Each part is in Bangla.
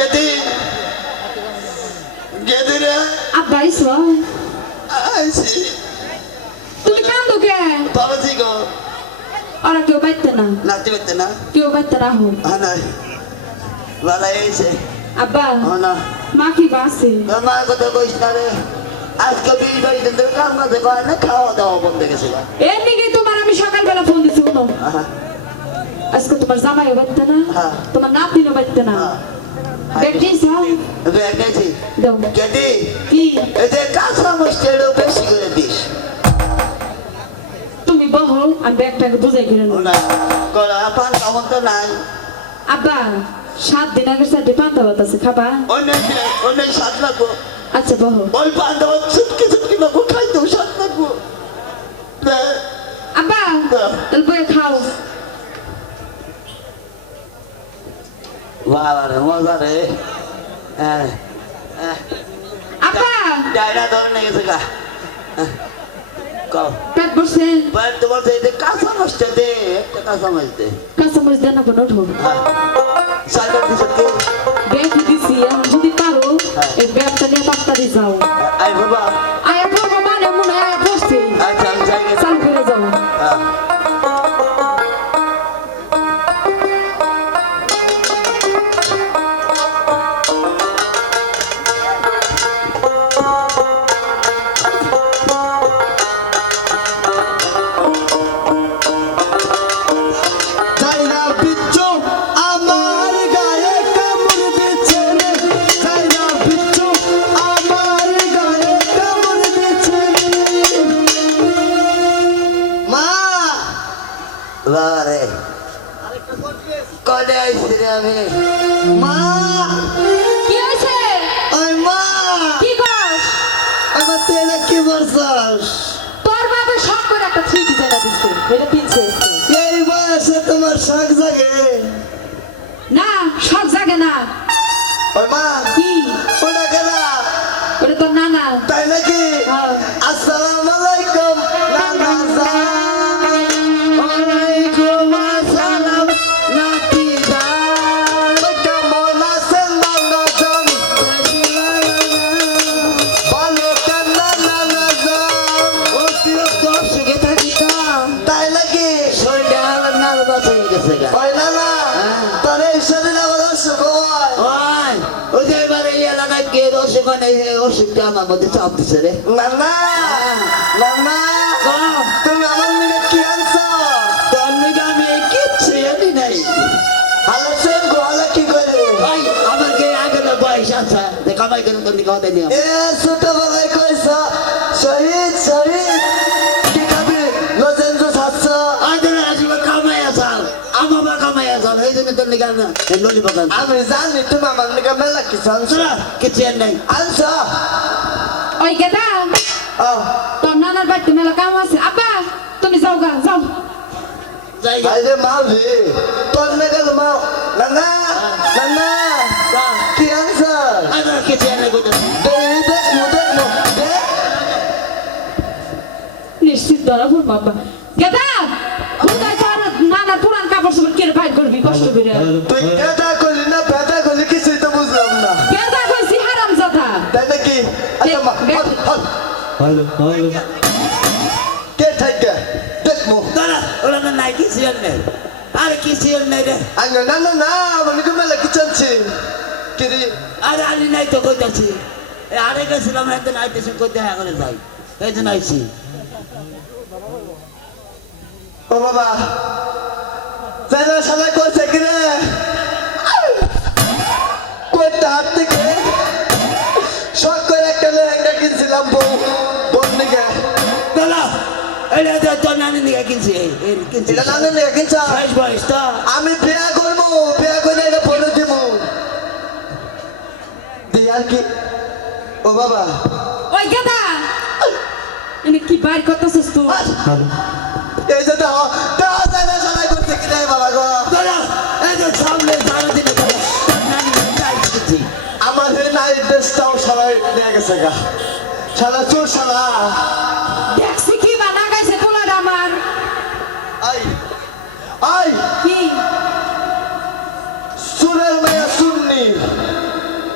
গেদি গেদি রে আব্বা আইসো আইছি তুমি কান্দো কে? বাবাজি গো। ওরা কেউ বাইতে না। নাতি বেতে না। কেউ বাইতে না হোক আনাই বালা এসে আব্বা আনা মা কি বাসে? আমার কথা কইস না রে। আজকে বিড়ি বাড়িতে ধরে কাম করতে পারে না খাওয়া দাওয়া বন্ধ গেছে এর নিগে তোমার আমি সকালবেলা ফোন দিছি কোনো আজকে তোমার জামাইও বাইতে না হ্যাঁ। তোমার নাতিনও বাইতে না। গেছি দাও গেদি কি এই যে কাঁচা মুষ্টিটা বেশি করে দিস তুমি বহ আমি ব্যাগটাকে বুঝাই না করা পান কামন তো নাই আব্বা সাত দিন আগে সাথে পান্তা ভাত আছে খাবা অন্য অন্য সাত লাগবো আচ্ছা বহ ওই পান দেওয়া চুটকি চুটকি লাগবো খাইতেও সাত লাগবো আব্বা তাহলে বয়ে খাও। বাবা রে মজা রে। হ্যাঁ হ্যাঁ। আব্বা ডায়রা ধরে নিয়ে গেছে গা। হ্যাঁ, কও। পেট বসে বাট তোমার সেই যে কাঁচা মাছটা দে একটা কাঁচা মাছ দে। কাঁচামরিচ দেন না কোনো ঠোক সাইকেল দিছে কে? ব্যাগ দিছি এখন যদি পারো। এই ব্যাগটা নিয়ে পাত্তারি যাও। আই বাবা। জাগে না মা কি অসুখটা আমার মধ্যে চাপ দিছে রে। নানা নানা তুমি আমার মিলে কি আনছো? তোর লিগে আমি কিচ্ছু জানি নাই। হালো সেন গোয়ালা কি করে? ওই আমার কে আগে না বয়স আছে। যে কামাই করে তোর লিগে হতে নিয়ে এ ছোটবেলায় কইছ শহীদ শহীদ কি খাবি? লজেন্দ্র ছাত্র আজ আসবে কামাই আসাল। আমার বা কামাই আসাল। এই জন্য তোর লিগে না ললি বাগান আমি জানি তুমি আমার নিকে মেলা কিছু নাই আনছো? ওই গেদা তোর নানার বাড়িতে মেলা কাম আছে আব্বা তুমি যাও গা যাও গা। আইরে মাউলি তোর মেগাল মাও নানা নানা কি আর কিছু আর নাই বুঝতে দেখ দেখ মু দেখ মু দেখ নিশ্চিত ধরা পড়ব আব্বা গেদা কোথায় তোর নানার পুরান কাপড় চোপড় কেড়ে বাইর করবি কষ্ট করে তুই এটা হল কে থাকে দেখ মু দাঁড়া ওরা না নাই কিছু আর নাই আর কিছু আর নাই রে আঙ্গ না না না আমার নিকে মেলা কিছু আনছি কিরি আরে আলি নাই তো কইতাছি এ আরে গেছিলাম একদিন আইতেছি কই দেখা করে যাই এই জন্য আইছি ও বাবা জানা শালা করছে কি রে কইটা হাত থেকে শখ করে একটা লেহেঙ্গা কিনছিলাম বউ আমি বিয়া করব বিয়া করে এটা পড়ে দিব। আর কি? ও বাবা। ওই গেদা! আমি কি বাইর করতেছিস তুই? এই যে দাও দাও জানা জানা করতে কি দেয় বাবা গো? দাঁড়া এই যে সামনে দাঁড়া দিন আমার নাইট ড্রেসটাও সবাই নিয়ে গেছে গা। সারা চোর সারা আই। কি? সুরের মেয়ে সুন্নি।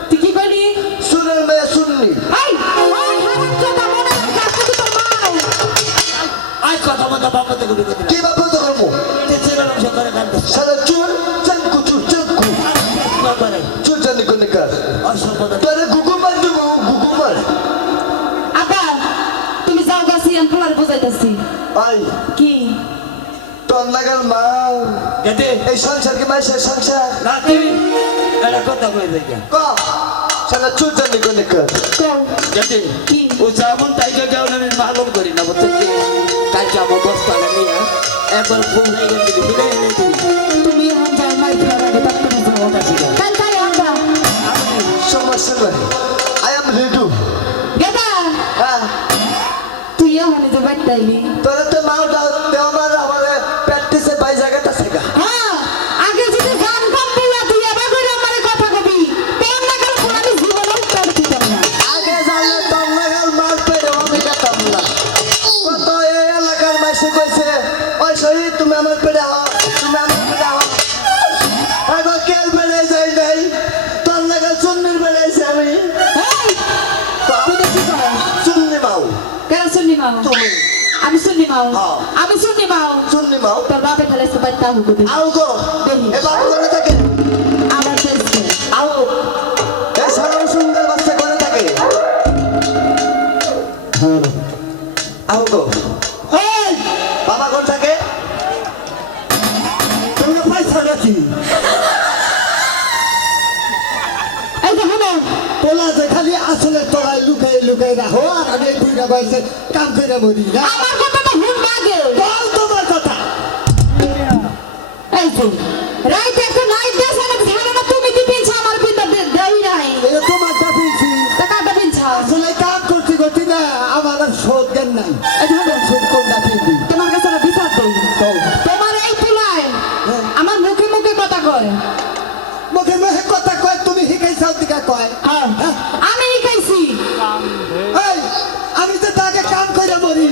তুই কি করলি? সুরের মেয়ে সুন্নি। এই ওই হারাম কথা রাখ আজকে তো তোর মাও আজ কথা মতো বাপতে গুলি কি বাপ তো করব ছেলে অংশ করে কান্দে শালা চোর চাঙ্কু চোর চাঙ্কু। করে চোর জানি কোনে কাজ? অসম্পদ তোরে গুগু মার দেবো গুগু মার। আব্বা তুমি যাও গাছি আমি পোলার বুঝাইতেছি। আই। লাগাল মাও এতে এই সংসার কি মাসের সংসার? রাতে এটা কথা কই দেখে? ক? শালা চোর জানি কোনে কাজ কও যেতে কি? ও যেমন তাইকে কেউ আমি মালুম করি না কি? কালকে আমার বস্তা নিয়ে একবার ফুল হয়ে গেছে ফিরে তুমি এখন যাও মাই ফেরার আগে তার তুমি যাও কাল তাই আমরা। সমস্যা নাই। আই এম রেডি গেদা! হ্যাঁ। তুই এখন যে বাইতাইলি তোরে তো মাও দাও। শুননি মাও তুমি আমি শুননি মাও। আমি শুননি মাও চুন্নি মাও তোর বাপে ফেলেছে বাইতা হুকু দে আও গো দেখি। এ বাবু করে থাকে আমার ফেলছে আও এই সারা সুন্দর বাচ্চা করে থাকে আও গো এই বাবা কোন থাকে তোমরা পয়সা নাকি এই দেখো না তোলা যে খালি আসলে তোলাই লুকাই লুকাই রাখো আর আমি এই বুড়া বয়সে কাম করে মরি না। আমার কথা তো হুন মাগে বল তোমার কথা। এই যে রাইতে একটা নাইট দেশ আমি জানো না তুমি কি পিনছ? আমার দে দেই নাই। এটা তোমার কাপিছি টাকাটা পিনছ? আসলে কাম করতে করতে না আমার আর শোধ জ্ঞান নাই। এই দেখো শোধ কোনটা পিন্দি তোমার কাছে না বিচার দেই। কও। তোমার এই তুলায় আমার মুখে মুখে কথা কয়। মুখে মুখে কথা কয় তুমি শিকাইছাও দিকা কয়। হ্যাঁ। আমি খাইছি এই আমি যে তাকে কাম করে মরি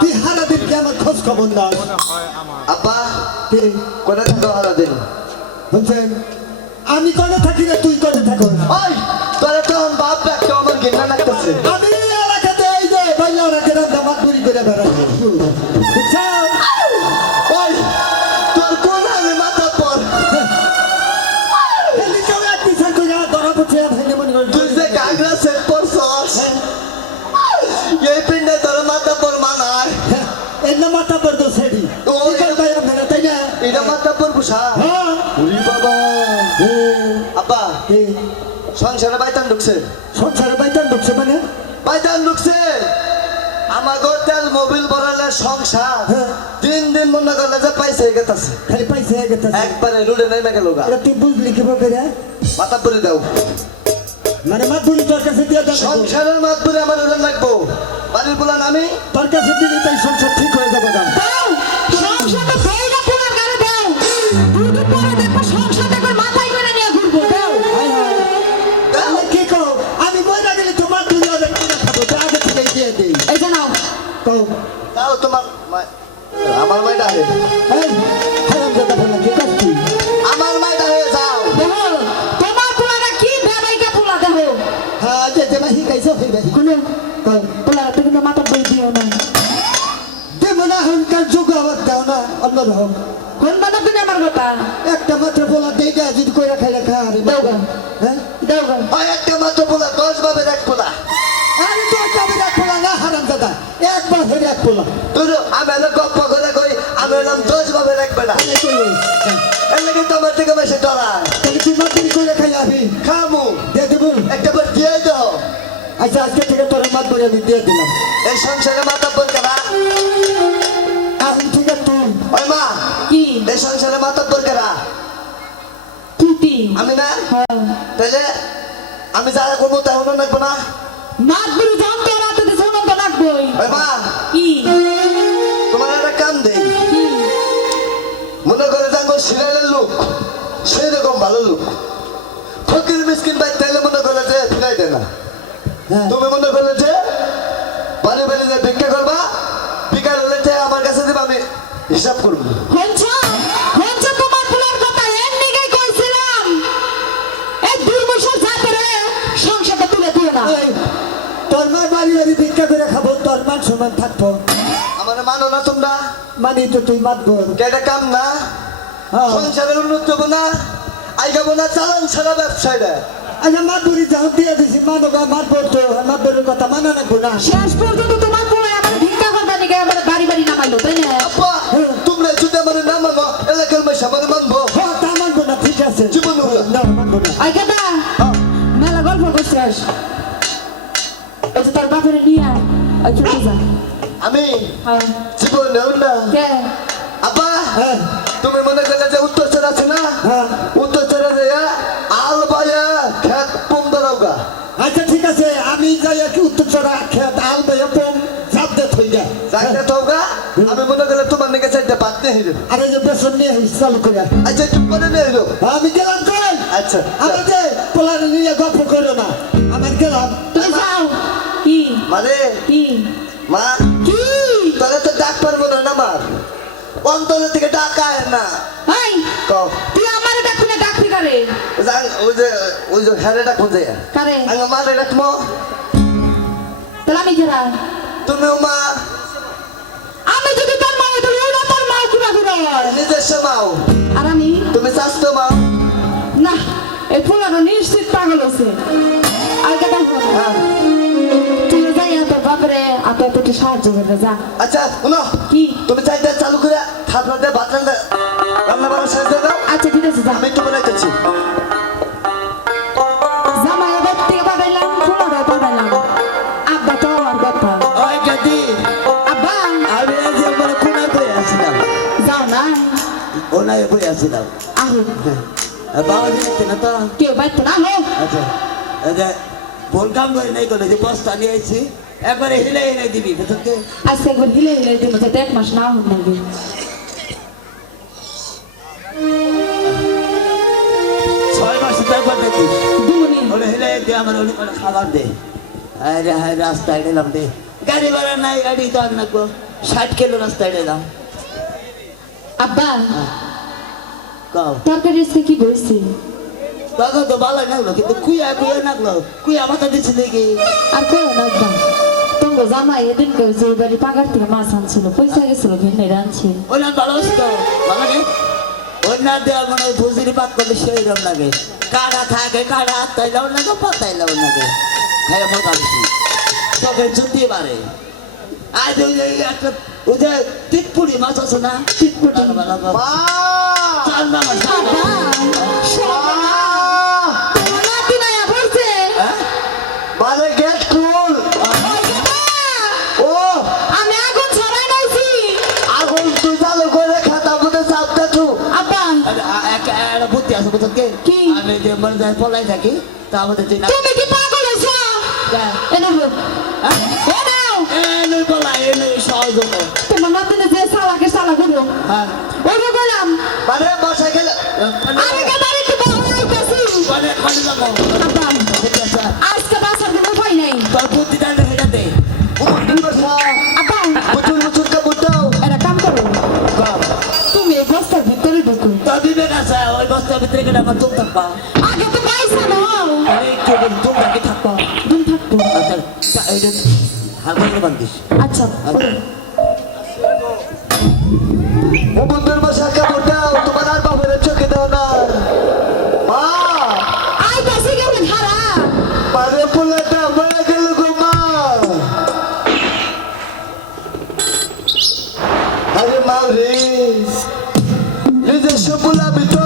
তুই হারা দিন কি আমার খোঁজ খবর না আব্বা কে? কোনে থাকো হারা দিন বলছেন আমি কোনে থাকি না তুই করে থাকো? ওই তোরা তখন বাপ একটা আমার গিন্না লাগতেছে। আমি এলাকাতে এই যে ভাইয়া রাখে রাখা দামাত করে বেড়াই। না মাথা পড়তো সেদি ও, ওই ভাই আপনারা তাই না এটা মাথা পর বুসা হ্যাঁ উরি বাবা আব্বা সংসারে বাইতান ঢুকছে সংসারে বাইতান ঢুকছে মানে বাইতান ঢুকছে আমাগো তেল মোবিল বরালে সংসার। দিন দিন মনে করলে যে পাইছে গেতাছে খালি পাইছে গেছে একবারে রুডে নেমে গেল গা তুই বুঝলি কি করে মাথা পরে দাও মানে বুড়ি তোর কাছে দিয়ে দেন সংসারের মাত পরে আমার উড়ান লাগবো। বাড়ির বলান আমি? তোর কাছে দিলে তাই সংসার ঠিক হয়ে যাবে দাম দাও! সংসারটা দেইনা কোনে কও পোলাটা কিন্তু মাথা বই দিও না যে মনে হনকার যুগ আবার দাও না অন্য রকম কোন বানা তুমি আমার কথা একটা মাত্র বলা দেই দেয় যদি কইরা খাইলে খা আরে দাও গা হ্যাঁ দাও গা ওই একটা মাত্র পোলা দশ ভাবে এক পোলা আরে তো কবে এক পোলা না হারাম দাদা একবার হয়ে এক পোলা তুই আমি এত গপ্প করে কই আমি এলাম দশ ভাবে রাখবে না কই এর লাগে তোমার থেকে বেশি ডরায় তাহলে তুই মাতুরি কইরা খাইলে আমি খামু আচ্ছা আজকে থেকে তোর মাত বলে আমি দিয়ে দিলাম। এই সংসারে মাথা পর কেনা এখন থেকে তুই ওই মা কি? এই সংসারে মাথা পর কেনা তুই আমি না? হ্যাঁ। তাহলে আমি যারা করব তেমন রাখব না মাত বুড়ি জান তো রাতে তো শোনো তো লাগবই। ওই মা কি? তোমার একটা কাম দেই। মনে করে যাব সিরিয়ালের লোক সেই রকম ভালো লোক। ফকির মিসকিন ভাই তাইলে মনে করে যে ফিরাই দেয় না। তুমি মনে করলে যে বাড়ি বাড়ি যে ভিক্ষা করবা বিকাল হলে যে আমার কাছে দেবে আমি হিসাব করব। তোর মা বাড়ি বাড়ি ভিক্ষা করে খাব তোর মান সমান থাকব। আমার মানো না তোমরা। মানি তো তুই মাতবো এটা কাম না? হ্যাঁ। সংসারের উন্নতি না আইগাবো না চালান সারা আচ্ছা মাতবুরি যাও দিয়ে দিছি। মানো গা মাতবো তো মাতবুরের কথা মানা রাখব না। শেষ পর্যন্ত তোমার পুরো আমার ভিক্ষা করতে নিগে আমার বাড়ি বাড়ি নামাইলো তাই না? আব্বা তোমরা যদি আমার না মানো এলাকার মাইসা আমার মানবো। হ্যাঁ তা মানবো না ঠিক আছে। জীবন হলো। না মানবো না। আই কেদা মেলা গল্প করছিস? ওই যে তোর বাপের নিয়ে ওই চলে যা। আমি হ্যাঁ। জীবন না। হ্যাঁ। তুমি মনে করলে যে উত্তর আছে না? হ্যাঁ। উত্তর চরে যে আল বায়া খেত পুম দাঁড়াওগা আচ্ছা ঠিক আছে আমি যাই কি উত্তর চড়া খেত আল বেয়ে পম চাপ দে যা আমি মনে করলে তোমার নিকে চাইতে বাদ নেই হিরো যে বেসন নিয়ে চালু করে আচ্ছা চুপ করে নিয়ে হিরো আমি গেলাম কই আচ্ছা। আমি যে পোলার নিয়ে গল্প করো না আমার গেলাম। তুমি যাও। কি? মানে? কি? মা? কি? তোরা তো ডাক পারব না না মার অন্তরের থেকে ডাক আয় না। এই কও তুই আমার ডাকবি না ডাকবি কারে? ওই যে- ওই যে হ্যারে ডাকুন যায় কারে? আমি মারে ডাকমো তাহলে আমি কেরা তুমিও মা? আমি যদি তোর মা হইতো ওরা তোর মা কুড়া কুড়া হয় নিজস্ব মাও। আর আমি? তুমি স্বাস্থ্য মাও। না এই ফুলানো নিশ্চিত পাগল আছে আর কেটা তুই যাই তোর বাপরে তোর একটু সাহায্য করবে যা। আচ্ছা শুনো। কি? তুমি চাইতে চালু করে থাপড়া দিয়ে রান্না রান্না বান্না শেষ দাও আচ্ছা ঠিক আছে যা। আমি না তো? কেউ বাইতো না হো আচ্ছা এই যে কাম করে নাই করে যে বস্তা নিয়ে আইছি। একবারে হিলে হিলে দিবি ভেতরকে আজকে একবার হিলে হিলে দিব যাতে এক মাস না হোক নাকি ছয় মাসে একবার দুমনি। ওরে হিলে দে আমার ওলি করে খাবার দে। আরে হ্যাঁ রাস্তায় গেলাম দে। গাড়ি ভাড়া নাই গাড়ি তো আর নাকবো ষাট কিলো রাস্তায় গেলাম আব্বা কও। তরকারি আজকে কি বলছি? বাবা তো ভালো লাগল কিন্তু কুইয়া কুইয়া লাগল কুইয়া মাথা দিচ্ছে দেখি। আর কেউ না আব্বা তোমার জামাই এদিন কেউ যে বাড়ি পাগার থেকে মাছ আনছিল পয়সা গেছিল ভিন্ন আনছিল। ওই না ভালো আছে তো নেই ওই না দেওয়া মনে ভুজির পাত করলে সেই রকম লাগে। কাড়া থাকে কাড়া তাইলেও লাগে পাতাইলেও লাগে হ্যাঁ মোটা বেশি চোখে জুতি মারে আজ ওই একটা ওই যে টিকপুরি মাছ আছে না? টিকপুরি। ভালো ভালো ভালো। মা চান্দা মাছ আব্বা তোমার নাতি নাইয়া বলছে হ্যাঁ? মানে গেট খুল ও আমি আগুন ছড়াই নাইছি আগুন তুই চালু করে খাতা মধ্যে চাপ দেখু আব্বা আরে, আ- এক- বুদ্ধি আছে বুঝতে কি? আমি যে মনে যায় পলাই থাকি তা আমাদের যে তুমি কি পাগল হইছো হ্যাঁ? এনে হোক এ নাও। এ নই পলাই এ নই সহজ তোমার নাতিনে যে সালাকে সালা করব। হ্যাঁ। ওই গেলাম মানে বাসায় গেলে আমি কে বড় হইতাছি? মানে মানে যাব। আজকে বাসার কোনো উপায় নাই। তোর বুদ্ধি তাহলে হেঁটে দে। আব্বা ওই বস্তার আমার দুম থাকবা আগে তো পাইছো না আরে কি বলি দুম থাকি থাকবা দুম থাকব আচ্ছা এইটা হালকা বান্ধিস আচ্ছা। ও বন্ধুর বাসা কা তোমার আর বাবার চোখে দাও না মা আই পাশে গেলে খারা মানে পোলাটা মরে গেল গো মা আরে মা রে নিজস্ব পোলা ভিতর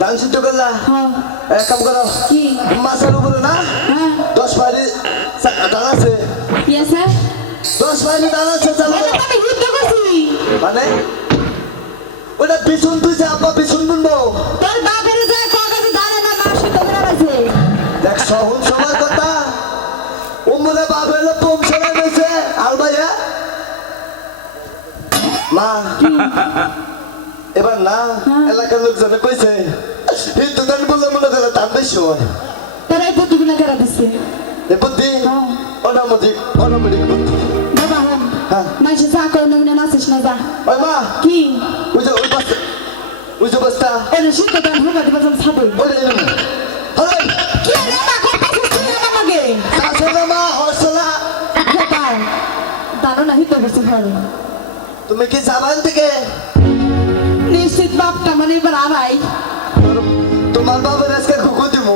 ধান সিদ্ধ করলা। হ্যাঁ। এক কাম করো মাছের উপরে না? হ্যাঁ। দশ পানি ধান আছে। আছে দশ ধান আছে চালু। মানে? ওটা পিছন তুই যে আব্বা পিছন বুনবো তোর বাপের যে কাগজে দাঁড়ে না মা সিদ্ধ করে রাখছে। দেখ সহন সবার কথা। উমরে বাপ হলো পম সরাই রয়েছে আর ভাইয়া? মা। এবার না এলাকার লোকজনে কইছে হিন্দু দান বললে মনে করে তার বেশি হয়। তোর এই প্রতিগুলো কেরা দিচ্ছে এ বুদ্ধি? অনামতিক অনামতিক বুদ্ধি। বাবা হ্যাঁ। মাইসে যা করে নমিনে নাচিস না যা। ওই মা! কি? ওই যে ওই বস্তা ওই যে বস্তা ওরে সিদ্ধ ধান হুবা দিবা তুমি ছাদে। ওই যে হ্যালো কি রে মা করতেছিস তুই আমাকে আসলে মা হসলা কোথাও দাঁড়ো না হিতে তুমি কি যাবান থেকে বাপটা মানে এবার আড়াই। তোমার বাবার আজকে খুকু দিব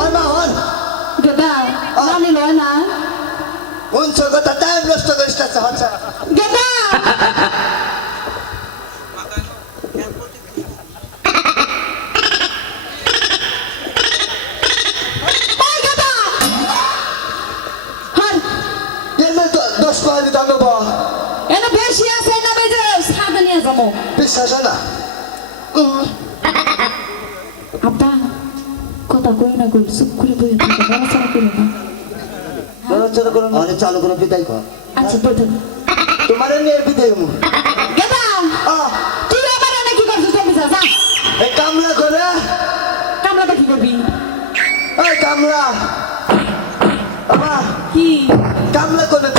ওই মা হন গেদা নানি লয় না। কোন কথা? টাইম নষ্ট করিস না হচ্ছে গেদা! সাদা নিয়ে যাব বিশ্বাস হয় না আব্বা কথা কই না কই চুপ করে বই নড়াচড়া করে না নড়াচড়া করো না আরে চালু করে পিতাই কর আচ্ছা বই থাকো তোমার নিয়ে বিদায় মু গেদা তুই আমার এনে কি করছিস তুমি যা এই কামলা করে কামলাটা কি করবি এই কামলা আমা কি কামলা করে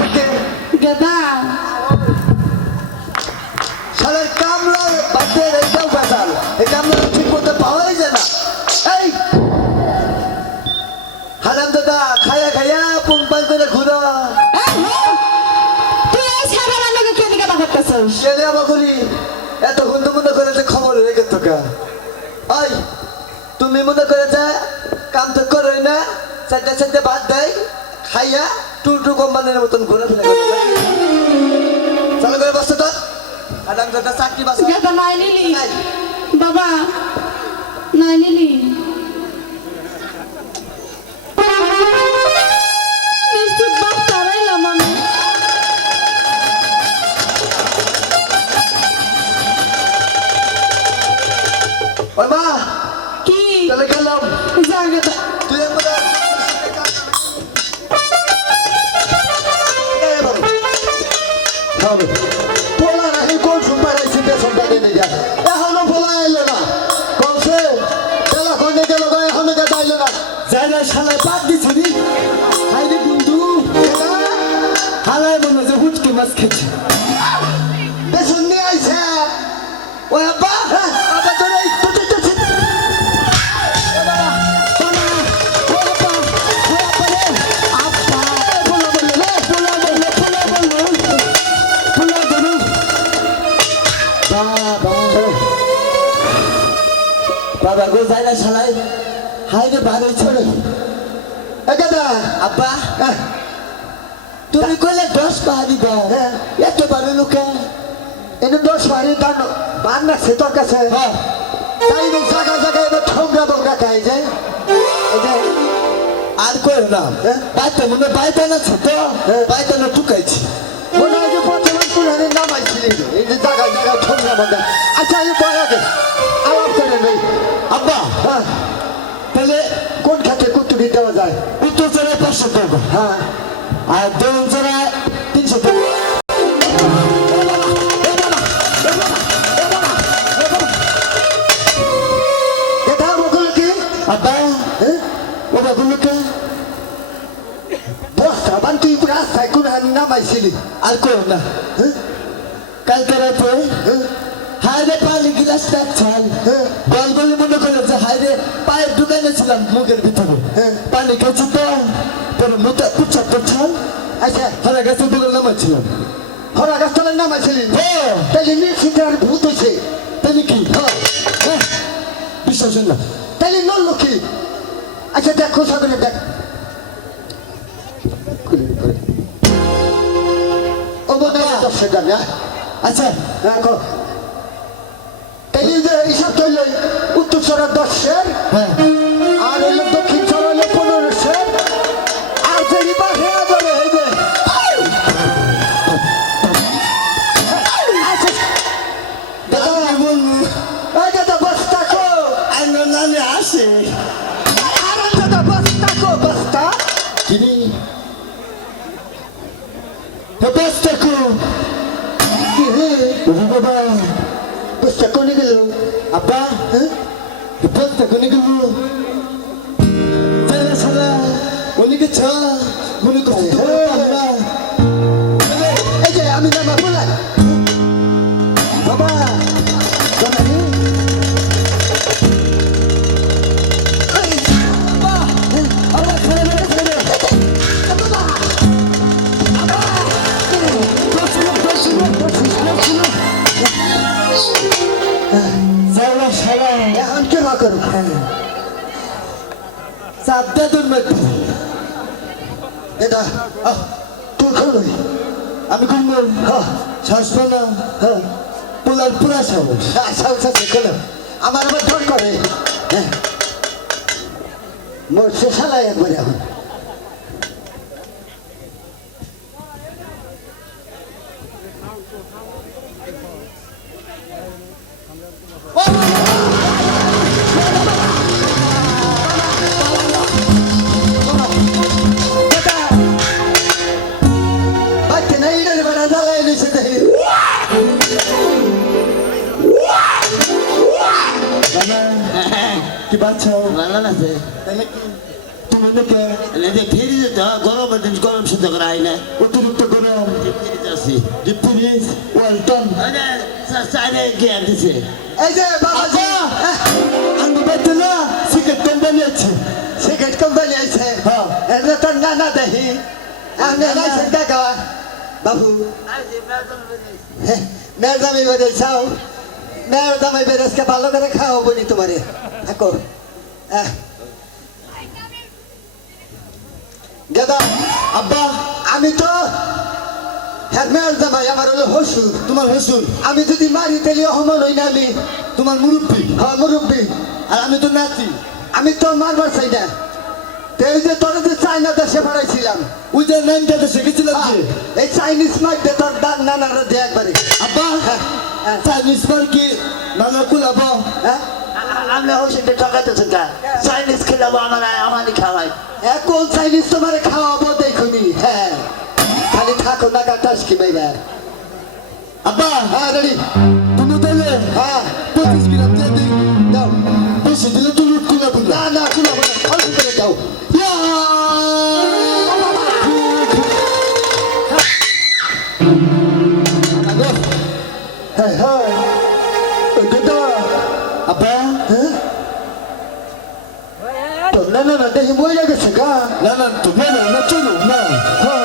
এই কামলা ঠিক মতো পাওয়াই যায় না। এই! হারাম দাদা খায়া খায়া পুং পাং করে ঘুরো। আমার করি? এত বন্ধু মনে করে যে খবর রেখে তোকা। ওই তুমি মনে করে যে কাম তো করোই না চারটে চারটে বাদ দেয় খাইয়া টু টু কোম্পানির মতন ঘুরে ফিরে করে? চালু করে বসতো তো। আদাম দাদা চাকরি বাস। নাই নিলি। বাবা নাই নিলি নিশ্চিত বাপ যাই না শালায় বাদ দিছি নি হাইরে বন্ধু হালায় মনে যে হুটকি মাছ খেছে পেছন নিয়ে আইছে ওই আব্বা হ্যাঁ আব্বা বাবা গো যাই না শালাই হাই রে ছোড়ে একাদা আব্বা তুমি কইলে দশ দাও হ্যাঁ। এত বারে লোকে এনে দশ বাড়ি দান বান রাখছে তোর কাছে তাই জায়গা জায়গায় এবার ঠোংরা বংরা খাই যে আর কই না? বাইতে মনে বাইতে না ছোট। বাইতে না টুকাইছি মনে হয় যে বর্তমান পুরাণের নাম আইছিলি এই যে জায়গায় জায়গায় ঠোংরা বংরা আচ্ছা এই কুতুরি দেওয়া যায় উত্তর চড়ায় পাঁচশো টাকা। হ্যাঁ। আর দক্ষিণ চড়ায় তিনশো টাকা। এটা বকুল কি? আব্বা হ্যাঁ ও বাবু লোকে বস্তা বান তুই রাস্তায় কোন হানি নাম আইছিলি আর কই না। হ্যাঁ কালকে রাতে হ্যাঁ হাইরে পানি গিলাস হ্যাঁ। বল বলে মনে করে যে হাইরে পায়ের দোকানে ছিলাম মুখের ভিতরে। হ্যাঁ। পানি খেয়েছি তো? পরে মুখে পঁচাত্তর ছাল আচ্ছা হারা গেছে দোকান নামাচ্ছিলাম হরা গাছতলার নাম আইছিলি হ্যাঁ তাইলে নিশ্চিত আর ভূত হয়েছে তাহলে কি? হ্যাঁ বিশ্বাস হয় না। তাইলে নড়লো কি আচ্ছা দেখ খোসা করে দেখ। ও মনে হয়? আচ্ছা। দেখো এই যে এইসব চললে উত্তর সরের দশ শের হ্যাঁ আর হইল দক্ষিণ সর হইল পনেরো শের আর যে রিবা হেয়া যাবে এই যে আচ্ছা, দাদা, বস্তা কো? নালে আসে আর এই দাদা, বস্তা কো, বস্তা? কিনি ব্যস্ত কো কি হে? বাবা বস্তা কোনে গেল? আব্বা হ্যাঁ? ব্যস্ত কোনে গেল সালা সালা উনিকে ছা সাবদা তোর মধ্যে এটা খোলই আমি কোন শাসব না পোলার পুরা সাহস আচ্ছা আচ্ছা আচ্ছা আমার আবার ধর করে হ্যাঁ মোর শালাই একবারে এখন বাচ্চা আছে তুমি নাকি এনে ফিরে যেতে গরমের দিন গরম সাথে করা হয় না। অতিরিক্ত গরম। ফিরে যাচ্ছি ডিপ্রিস ওয়ালটন চাইলে গিয়ে দিছে। এই যে বাবাজি। আমি বেতে না সিগারেট কোম্পানি আছে। সিগারেট কোম্পানি আছে? হ্যাঁ। এনে তো নানা দেহি আমি নাইছে দেখা। বাবু। মেয়ের দামি বেড়ে চাও মেয়ের দামি বেড়েছকে ভালো করে খাও বলি তোমারে। থাকো। আহ। দাদা আব্বা আমি তো হ্যাঁ মেয়ের দামাই আমার হলো হসুর। তোমার হসুর? আমি যদি মারি তাহলে অমন হই না আমি। তোমার মুরব্বী? হ্যাঁ মুরব্বী। আর আমি তো নাতি। আমি তো মারবার চাই না। এই যে তোর যে চাইনা দেশে পড়াইছিলাম ওই যে নাইনটাতে শিখেছিলাম যে। এই চাইনিজ মাইতে তোর দান নানারা দে একবারে। আব্বা হ্যাঁ, হ্যাঁ, চাইনিজ কি নানা কুলাবো? হ্যাঁ? আমরা ওষুধে ঠকাতেছেন কা চাইনিজ খেলাবো আমার আমারই খাওয়াই। হ্যাঁ, কোন চাইনিজ তোমারে খাওয়াবো দেখুনি হ্যাঁ। খালি থাকো না কাটাস কি বাইরা আব্বা! হ্যাঁ রেডি। তুমি তাহলে হ্যাঁ। পঁচিশ গ্রাম দিয়ে দিই যাও বেশি দিলে তুমি কুলাবো না। না শুনো না অল্প করে যাও হ্যাঁ হ্যাঁ। ওই দাদা তো না না না দেখি মরে গেছে গা না না তুমি না না চলো না হ্যাঁ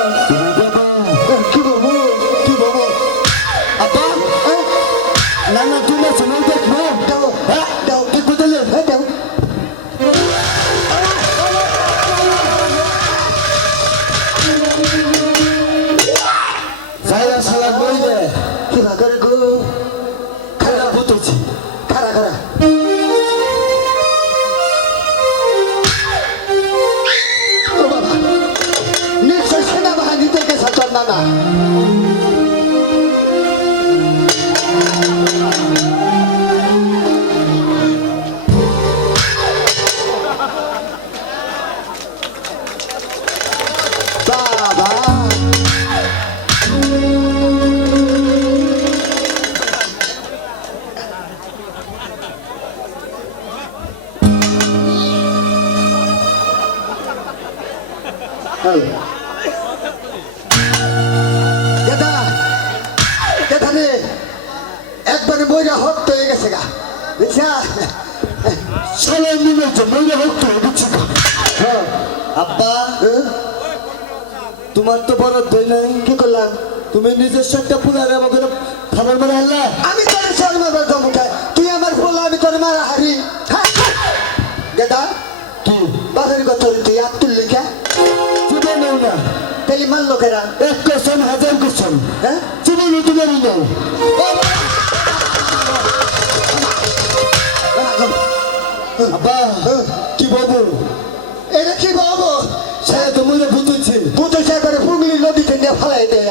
তুমি বাবা তুলে নিল আব্বা কি বাবু এটা কি বাবু সে তো মনে বুঝেছে বুঝেছে করে ফুগলি নদীতে নিয়ে ফালাই দেয়